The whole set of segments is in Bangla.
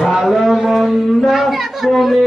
ভালো মন্দ তুমি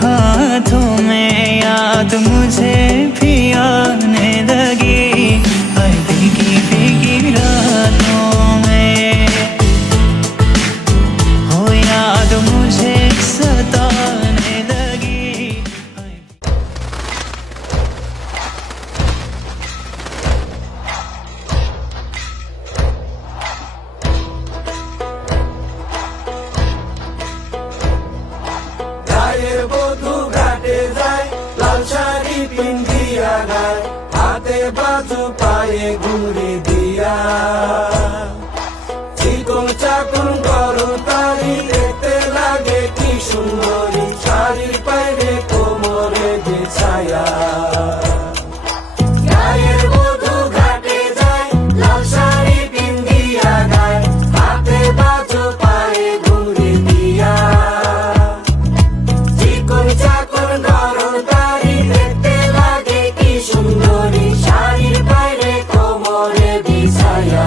हाथों में याद मुझे भी आने लगी हर भीगी भीगी रातों में हो याद मुझे सताने लगी। গায়ের বধূ ঘাটে যায় লাল শাড়ি পিন্ধিয়া গায় হাতে বাজু পায়ে ঘুরে দিয়া চিকন চাকন করো তারি দেখতে লাগে কি সুন্দরী শাড়ির পায়ে কোমরে বিছায়া গায়ের বধূ ঘাটে যায় লাল শাড়ি পিন্ধিয়া গায় হাতে বাজু পায়ে ঘুরে দিয়া চিকন চাকন করো তারি দেখতে লাগে কি সুন্দরী শাড়ির পায়ে কোমরে বিছায়া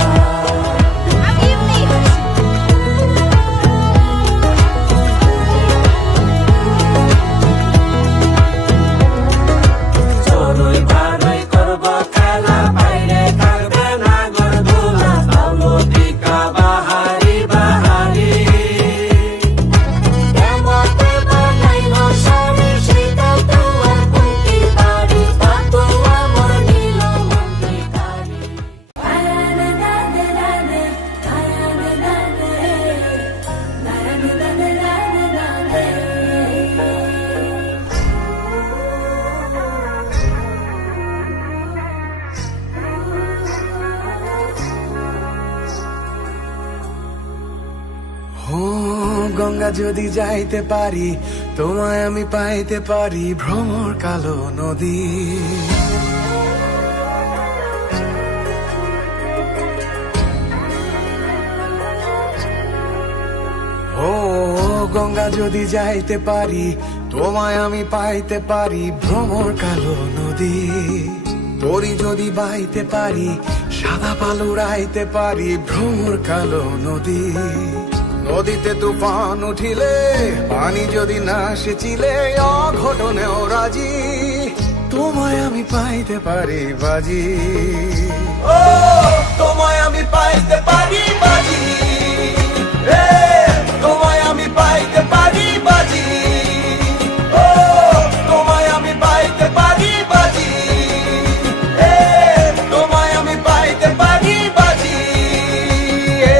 চড়ুই ভাড়ুই করব খেলা বাইরে থাকবে না গরদোলা পাউলো টিকা বাহারি বাহারি কেমতে বানাইব শাড়ি সেটা তো আর বলতে পারি পাতো আমার নীল মন্ত্রিকারি ও গঙ্গা যদি যাইতে পারি তোমায় আমি পাইতে পারি ভ্রমর কালো নদী ও গঙ্গা যদি যাইতে পারি তোমায় আমি পাইতে পারি ভ্রমর কালো নদী তরি যদি বাইতে পারি সাদা পাল উড়াইতে পারি ভ্রমর কালো নদী নদীতে তুফান উঠিলে পানি যদি না সেচিলে অঘটনেও রাজি তোমায় আমি পাইতে পারি বাজি ও তোমায় আমি পাইতে পারি বাজি এ তোমায় আমি পাইতে পারি বাজি ও তোমায় আমি পাইতে পারি বাজি এ তোমায় আমি পাইতে পারি বাজি এ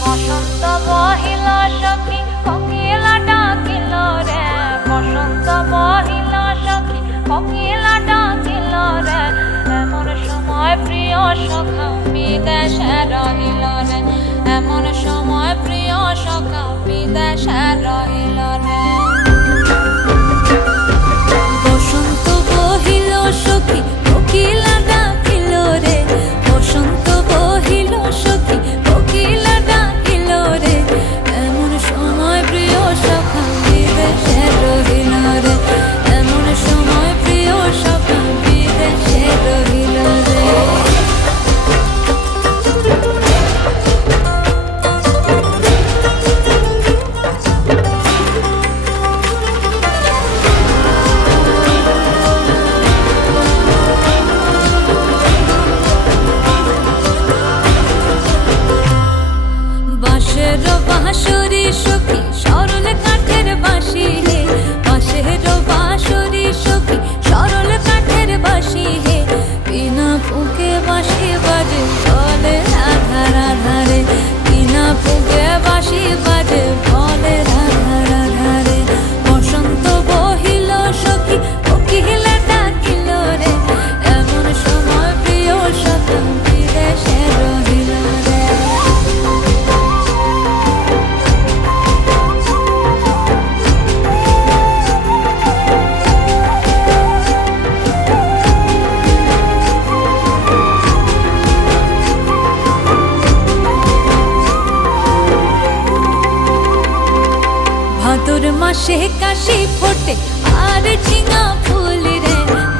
বসন্ত বহিল সখী কোকিলা ডাকিল রে বসন্ত বহিল সখী কোকিলা ডাকিল রে এমন সময় প্রিয় সখা বিদেশে রহিল রে এমন সময় প্রিয় সখা বিদেশে রহিল রে বসন্ত বহিল সখী কোকিলা ডাকিল রে বসন্ত বহিল সখী কোকিলা ডাকিল রে এমন সময় প্রিয় সখা বিদেশে রহিল রে এমন সময় প্রিয় সখা বিদেশে রহিল রে মাসে কাশি ফোটে আর ঝিঙা ফুল রে,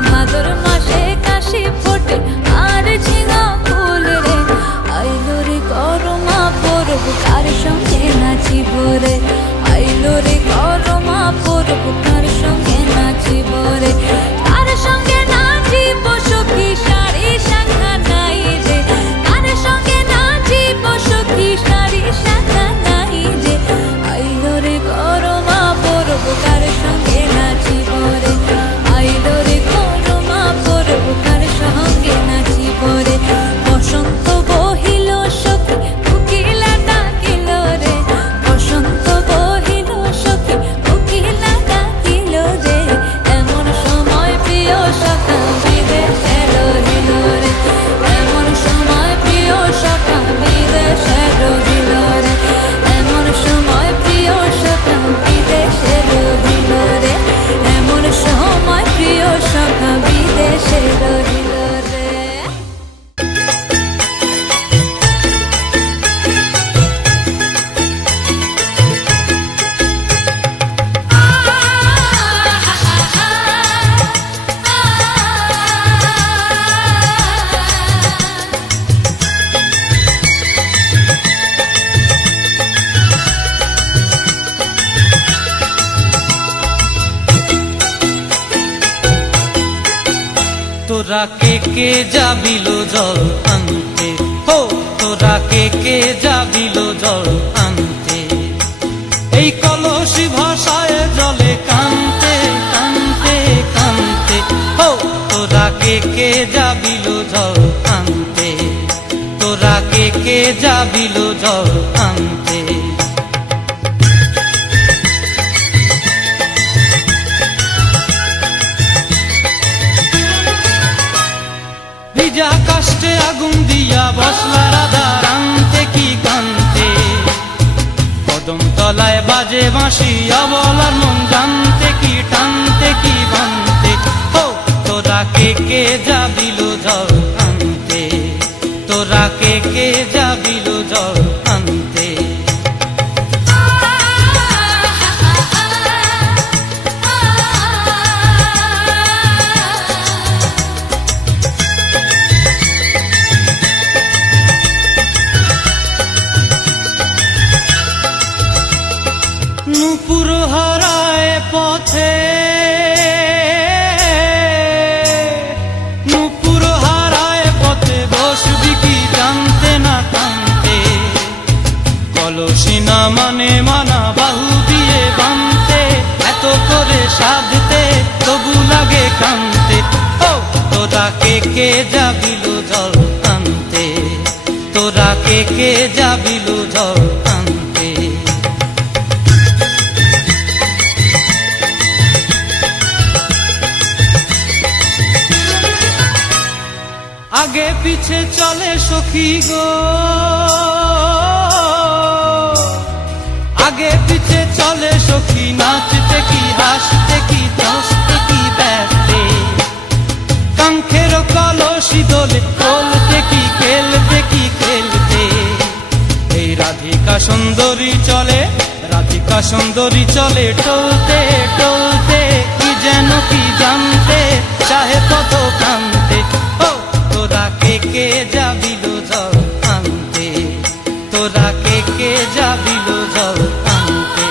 ভাদর মাসে কাশি ফোটে আর ঝিঙা ফুল রে। আইলো রে করমা পরব কার সঙ্গে নাচিব রে, আইলো রে করমা পরব কার সঙ্গে নাচিব রে। কার সঙ্গে নাচিব সখী শাড়ি শাখা নাই রে, কার সঙ্গে নাচিব সখী শাড়ি শাখা নাই রে। আইলো রে করমা পরব কার সঙ্গে নাচিব রে, আইলো রে করমা পরব কার সঙ্গে নাচিব রে। বসন্ত বহিল সখী কোকিলা ডাকিল রে, বসন্ত বহিল সখী কোকিলা ডাকিল রে। এমন সময় প্রিয় সখা বিদেশে রহিল রে, এমন সময় প্রিয় সখা বিদেশে রহিল রে, এমন সময় প্রিয় সখা বিদেশে রহিল রে, এমন সময় প্রিয় সখা বিদেশে রহিল রে। তোরা কে যাবিল জল আনতে, হো তোরা কে যাবিল জল আনতে। এই কলসি ভাষায় জলে কানতে কানতে কানতে, হো তোরা কে যাবিল জল আনতে, তোরা কে যাবিল জল আনতে। ভিজা কাষ্টে আগুন দিয়া বসলা রাধা কান্তে কি কান্তে, কদম তলায় বাজে বাঁশি অবলার মন জানতে কি টানতে কি বানতে। হো তোরা কে যাবিল জল আনতে, তোরা কে যাবিল জল আনতে। নূপুর হারায় পথে, নূপুর হারায় পথে বসবি কি জানতে না কানতে। কলসি না মানে মানা বাহু দিয়ে বানতে, এত করে সাধতে তবু লাগে কানতে। ও তোরা কে যাবিল জল আনতে, তোরা কে যাবিল জল আনতে। আগে পিছে চলে সখী গো, আগে পিছে চলে সখী নাচতে কি হাসতে কি দশতে কি ব্যস্তে। কাঙ্ক্ষের কলসি দোলে তোলতে কি খেলতে কি খেলতে। এই রাধিকা সুন্দরী চলে, রাধিকা সুন্দরী চলে টলতে টলতে, কি যেন কি জানতে চাহে কত কান্তে। ও তোরা কে যাবিল জল আনতে, তোরা কে যাবিল জল আনতে।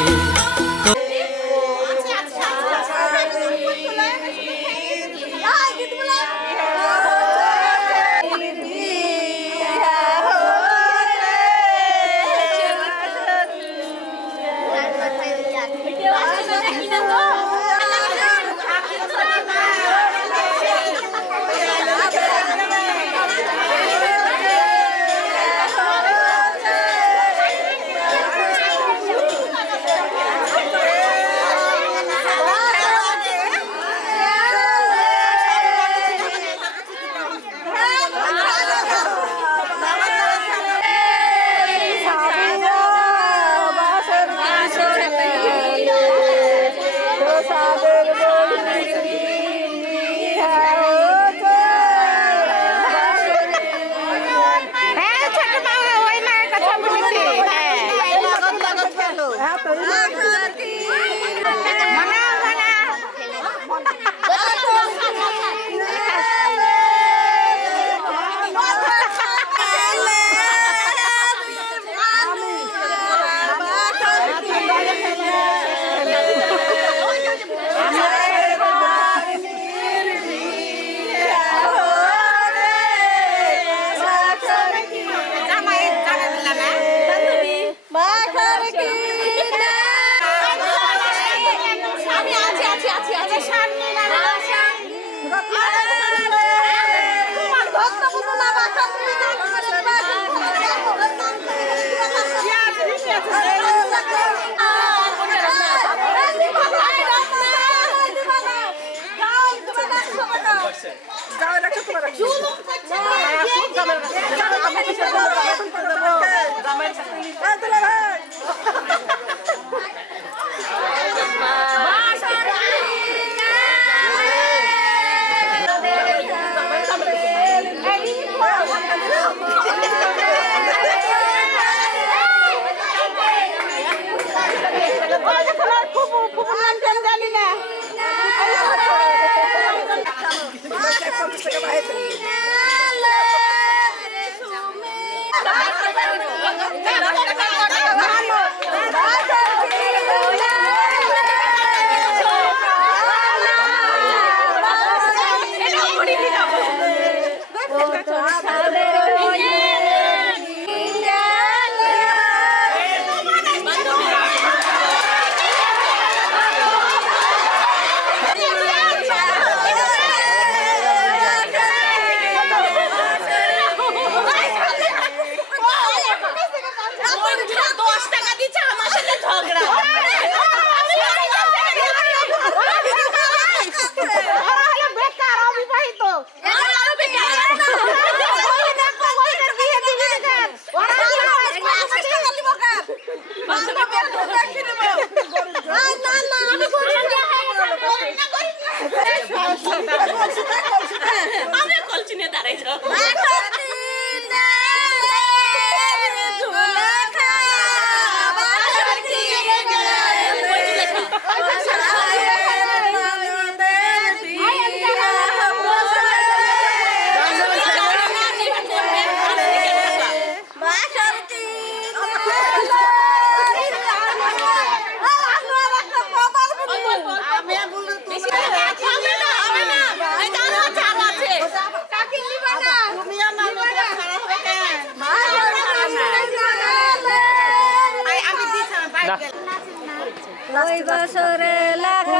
ওই বছরে লেখা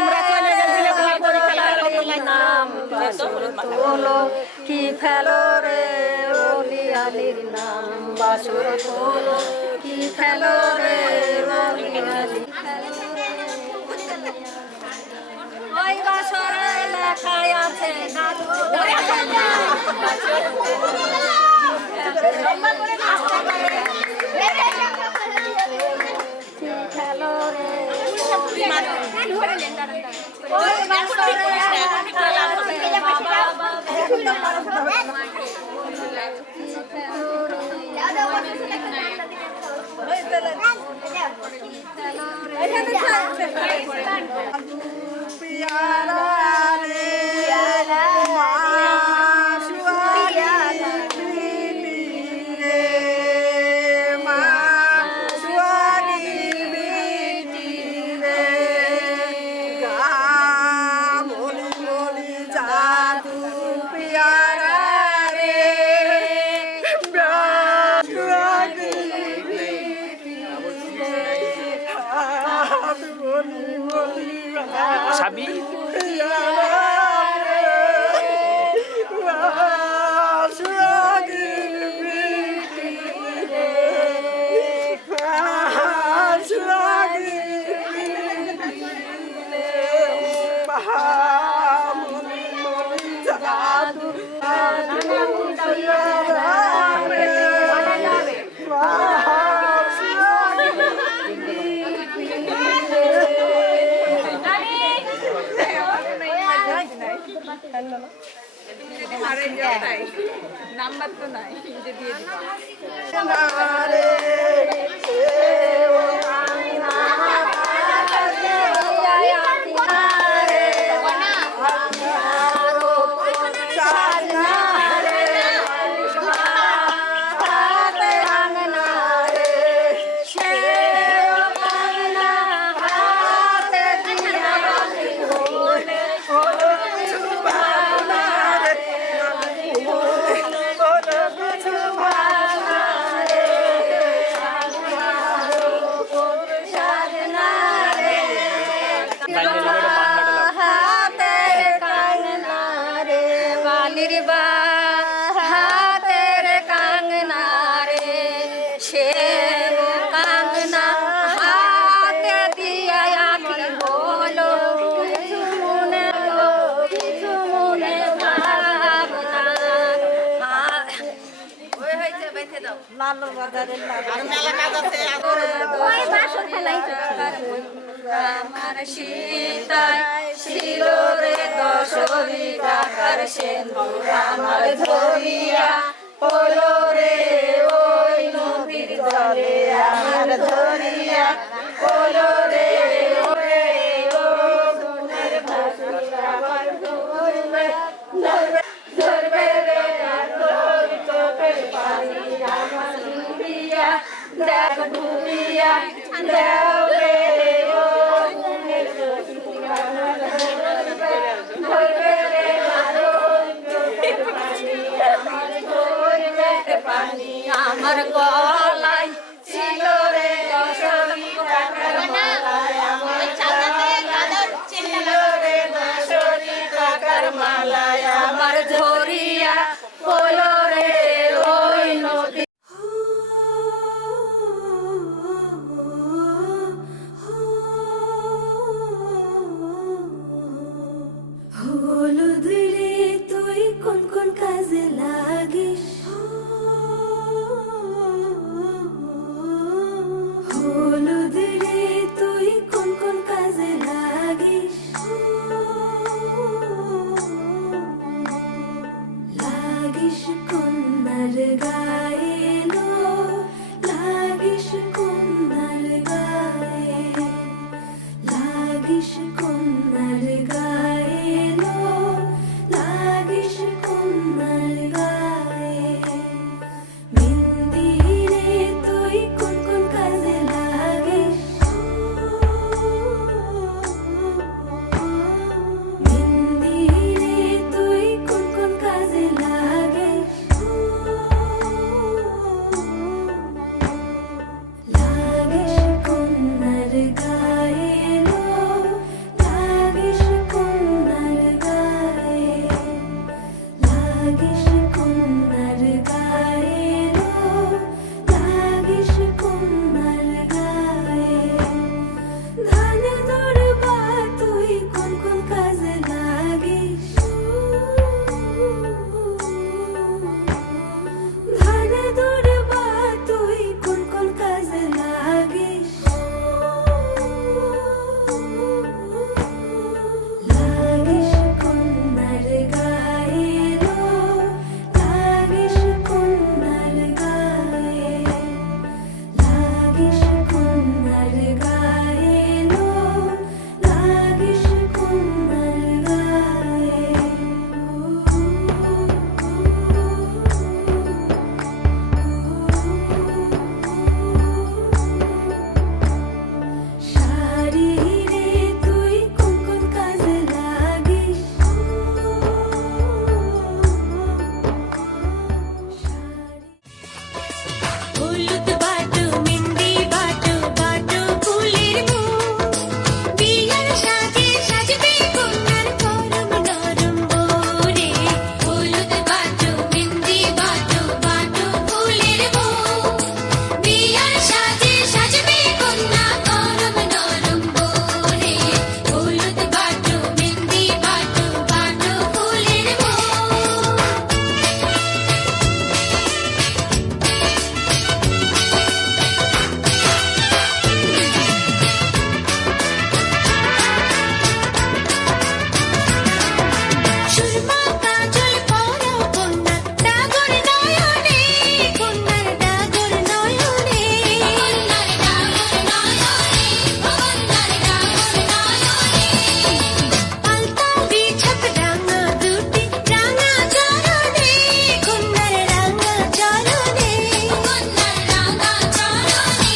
নাম বাসর তোলো কি ফেলো রে ওলি আলির নাম বাসর তোলো কি ফেলো রে ওলি আলি ওই বছরে লেখায় আছে ফেলো রে ওই সাবি নাম্বার তো নাই দিয়ে হাতের কাঙ্গনা রে সে কাঙ্গনা হাতে দিয়া আঁকি হলো কিছু মনে ভাবনা লালু বাজারের আমার সীতায় ছিল রে দশরি টাকার সেন্দুর আমার ধরিয়া পড়লো রে ওই নদীর জলে আমার ধরিয়া পড়লো রে ওরে ও গুণের ভাসুর আমার ধরবে ধরবে রে তোর চোখের পানি আমার ডুবিয়া দেখ ডুবিয়া দেও রে আমার গলায় ছিল রে দশরি টাকার মালায় আমার গলায় ছিল রে দশরি টাকার মালায় আমার ধরিয়া পড়লো রে ওই নদী হলুদ রে তুই কোন কোন কাজে লাগিস দূর বা তুই কোন কোন কাজে লাগিস লাগিস কন্যার গায়ে লো লাগিস কন্যার গায়ে লাগিস কন্যার গায়ে লো লাগিস কন্যার গায়ে শাড়ি রে তুই কোন কোন কাজে লাগিস হলুদ বাটু মেহেন্দি বাটু বাটু ফুলের মুখ বিয়ার সাজে সাজবে কন্যার করম নরম রে হলুদ বাটু মেহেন্দি বাটু বাটু ফুলের মুখ বিয়ার সাজে সাজবে কন্যা করম নরম রে হলুদ বাটু মেহেন্দি বাটু বাটু ফুলের মুখ সুরমা কাজল পরো কন্যা ডাগর নয়নে কন্যার ডাগর নয়নে কন্যার ডাগর নয়নে কন্যার ডাগর নয়নে আলতা বিছাত রাঙা দুটি রাঙা চরণে কন্যার রাঙা চরণে কন্যার রাঙা চরণে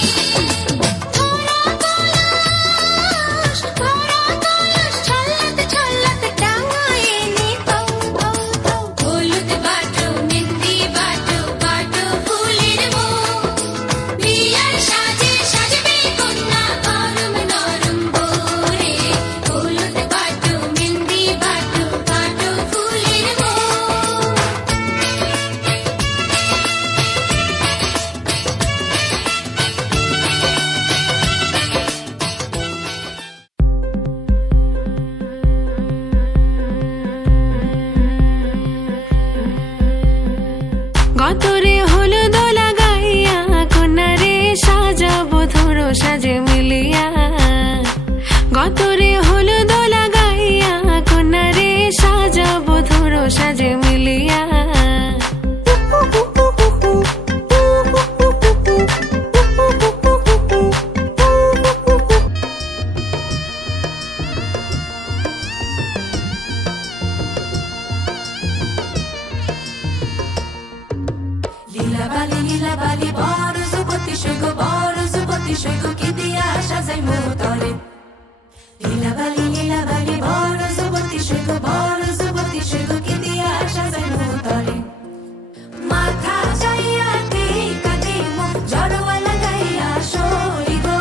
ধরা কলস ছল্লাত ছল্লাত টাঙায় নে হলুদ বাটু মেহেন্দি বাটু বাটু ফুলের মুখ বিয়ার সাজে সাজবে কন্যা করম নরম রে হলুদ বাটু মেহেন্দি বাটু বাটু ফুলের মুখ গতরে হলুদ লাগাইয়া কন্যারে সাজাবো ধরো সাজে মিলিয়া গতরে হলুদ লাগাইয়া কন্যারে সাজাবো ধরো সাজে মিলিয়া লীলা বালি বড় যুবতী সৈক কি দিয়া সাজাই মোতরে লীলা বালি বড় যুবতী সৈক কি দিয়া সাজাই মোতরে মাথা যাইয়া টিকা দিমু জড়োয়া লাগাইয়া সই গো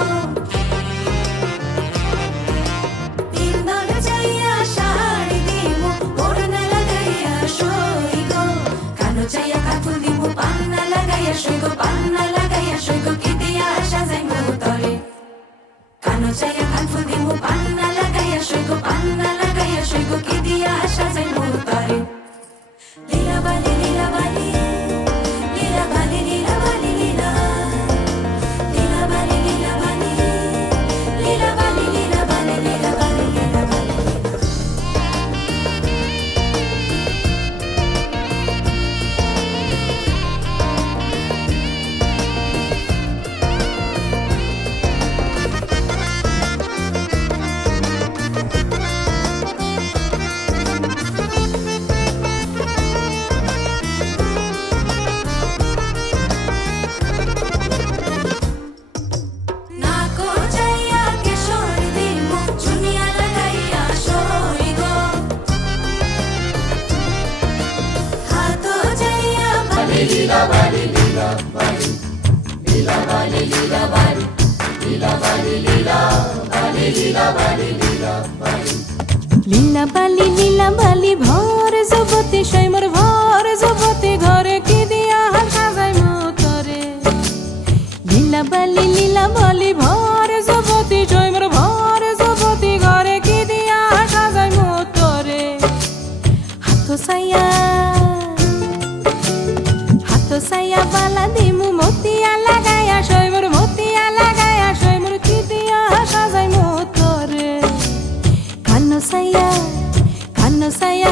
পিন্দর যাইয়া শাড়ি দিমু ওড়না লাগাইয়া সই গো কানো যাইয়া কাফুল দিমু পান্না লাগাইয়া সই গো কি দিয়া সাজাই মোতরে কানো যাইয়া কাফুল দিমু পান্না লাগাইয়া সই গো কি দিয়া সাজাই মোতরে লীলা বালি লীলা বালি লীলা বালি লীলা বালি লীলা লীলা বালি লীলা বালি লীলা বালি লীলা বালি লীলা বালি লীলা বালি নাকো যাইয়া কেশর দিমু চুনিয়া লাগাইয়া সই গো হাতো যাইয়া বালি লীলা বালি লীলা বালি লীলা বালি লীলা বালি লীলা বালি লীলা বালি লীলা বালি লীলা বালি লীলা বালি লীলা বালি ভর যুবতী সৈমর ভর যুবতী ঘরে কি দিয়া সাজাই মোতরে লীলা বালি ভর যুবতী সৈমর ভর যুবতী ঘরে কি দিয়া সাজাই মোতরে হাত সাইয়া মালা দিমু মতিয়া লাগাইয়া সই মোর মতিয়া লাগাইয়া সই মোর কি দিয়া সাজাই মোতরে কান্ন সাইয়া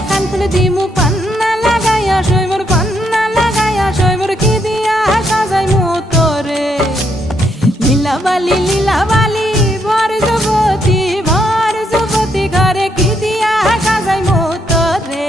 কান ফুলে দিমু পান্না লাগাইয়া সই মোর পান্না লাগাইয়া সই মোর কি দিয়া সাজাই মোতরে লীলা বালি ভর যুবতী ঘরে কি দিয়া সাজাই মোতরে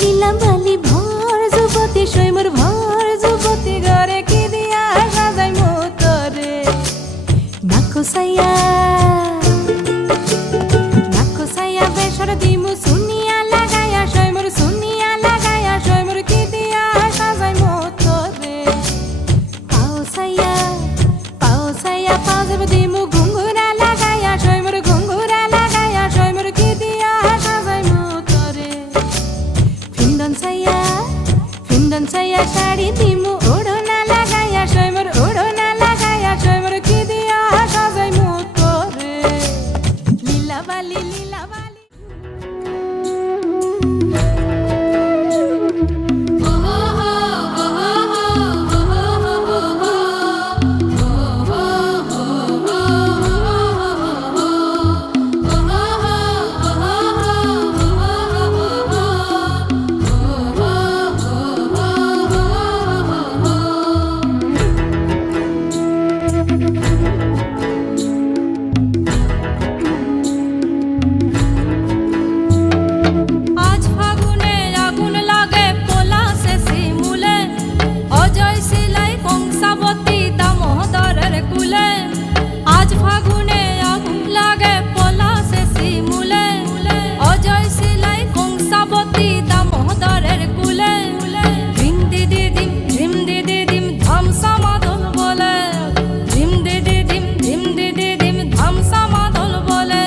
লীলা বালি ভর যুবতী সই মোর ভর যুবতী ঘরে কি দিয়া সাজাই মোতরে নাকো সাইয়া বেসর দিমু সুনিয়া লাগাইয়া সই মোর সুনিয়া লাগাইয়া সই মোর কি দিয়া সাজাই মোতরে পাও সাইয়া পাও যাব দিমু ঘুঙ্গুরা লাগাইয়া সই মোর ঘুঙ্গুরা লাগাইয়া সই মোর কি দিয়া সাজাই মোতরে ফিন্দন সাইয়া শাড়ি দিমু ওড়না লাগাইয়া সই মোর ওড়না লাগাইয়া সই মোর কি দিয়া সাজাই মোতরে লীলা বালি আজ ফাগুনে আগুন লাগে পলাশে শিমুলে অজয় সিলাই কংসাবতী দামোদরের কুলে আজ ফাগুনে আগুন লাগে পলাশে শিমুলে অজয় সিলাই কংসাবতী দামোদরের কুলে ধিম দিদি দিম ধামসা মাদল বলে ধিম দিদি দিম ধামসা মাদল বলে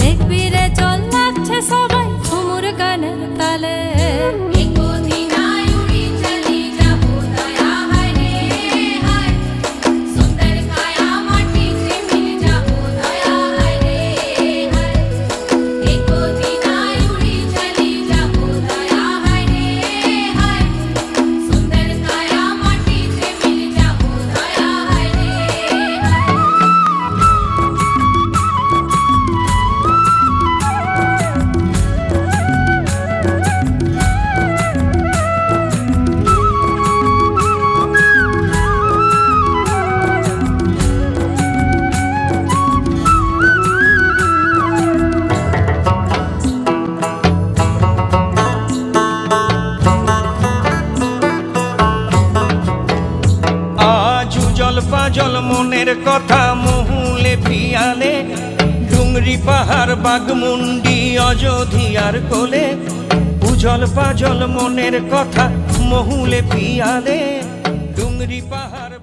দেখবি রে চল লাগছে সবাই ঝুমুর গানের তালে পাজল মনের কথা মহুলে পিয়ালে ডুংরি পাহাড় বাগমুন্ডি অযোধিয়ার কোলে উজল পাজল মনের কথা মহুলে পিয়ালে ডুংরি পাহাড়